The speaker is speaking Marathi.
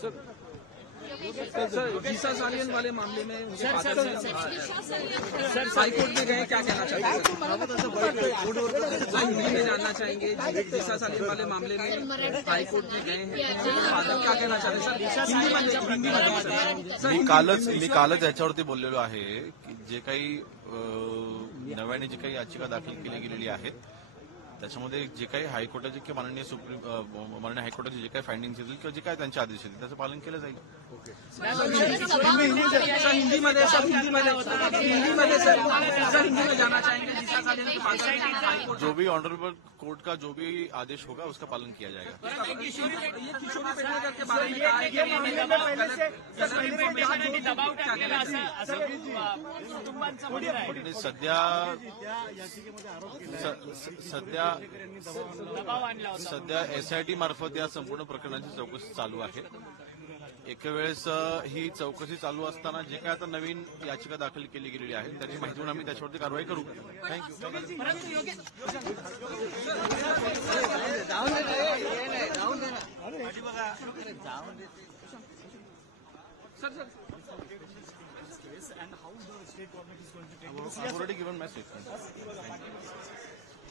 सर जीसा सालियन वाले मामले में उनके फादर से हाईकोर्ट में गए, क्या कहना चाहेंगे? हिंदी में जानना चाहेंगे। जीसा सालियन वाले मामले में हाईकोर्ट में गए हैं, फादर क्या कहना चाहते सर? मी कालच याच्यावरती बोललेलो आहे की जे काही नव्याने जी काही याचिका दाखल केली गेलेली आहेत त्याच्यामध्ये जे काही हायकोर्टाचे किंवा माननीय हायकोर्टाचे जे काही फाइंडिंग्स येतील किंवा जे काही त्यांचे आदेश येतील त्याचं पालन केलं जाईल. जो भी ऑनरेबल कोर्ट का जो भी आदेश होगा उसका पालन किया जाएगा. सध्या एसआयटी मार्फत या संपूर्ण प्रकरणाची चौकशी चालू आहे. एका वेळेस ही चौकशी चालू असताना जे काय आता नवीन याचिका दाखल केली गेलेली आहे त्याची माहिती म्हणून आम्ही त्याच्यावरती कारवाई करू. Thank you. I've already given my statement.